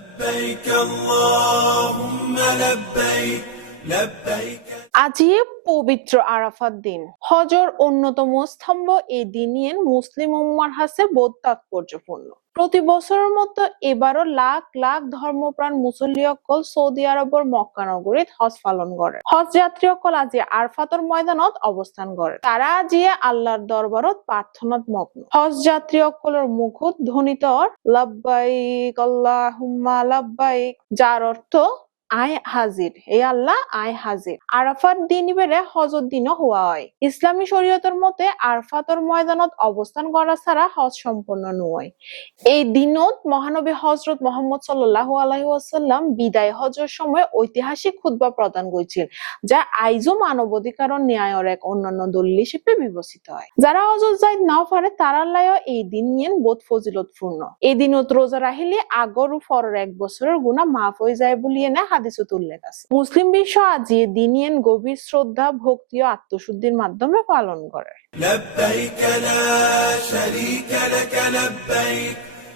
لبيك اللهم لبيك لبيك। আজি পবিত্র আরাফাত দিন। হজর অন্যতম স্তম্ভ এই দিন মুসলিম উম্মার হাসে বোধ তাৎপর্যপূর্ণ। প্রতি বছরের মতো এবারও লাখ লাখ ধর্মপ্রাণ মুসল্লি অকল সৌদি আরবের মক্কা নগরীত হজ পালন করে। হজ যাত্রী অকল আজি আরফাতর ময়দানত অবস্থান করে। তারা আজি আল্লাহর দরবারত প্রার্থনাত মগ্ন। হজ যাত্রী অকলের মুখত ধ্বনিত লাব্বাইক আল্লাহুম্মা লাব্বাইক, যার অর্থ আয় হাজির, এই আল্লাহ আয় হাজির। আরাফাত দিন বেড়ে হজর দিনও হওয়া হয়। ইসলামী শরীয়তের মতে আরফাতর ময়দানত অবস্থান করা ছাড়া হজ সম্পন্ন নয়। এই দিনত মহানবী হযরত মুহাম্মদ সাল্লাল্লাহু আলাইহি ওয়াসাল্লাম বিদায় হজের সময় ঐতিহাসিক খুতবা প্রদান করেছিল, যা আইজও মানবাধিকার ও ন্যায়ের এক অন্যান্য দলিল হিসেবে বিবেচিত হয়। যারা হজত যাইতে না পারে তারা লাইও এই দিন নিয়ে বোধ ফজিলতপূর্ণ। এই দিনত রোজা রাখিলে আগর ও পরের এক বছরের গুনাহ মাফ হয়ে যায় বলিয়ে না হাদিসত উল্লেখ আছে। মুসলিম বিশ্ব আজি এই দিন নিয়ে গভীর শ্রদ্ধা, ভক্তি ও আত্মশুদ্ধির মাধ্যমে পালন করে। لبيك لا شريك لك لبيك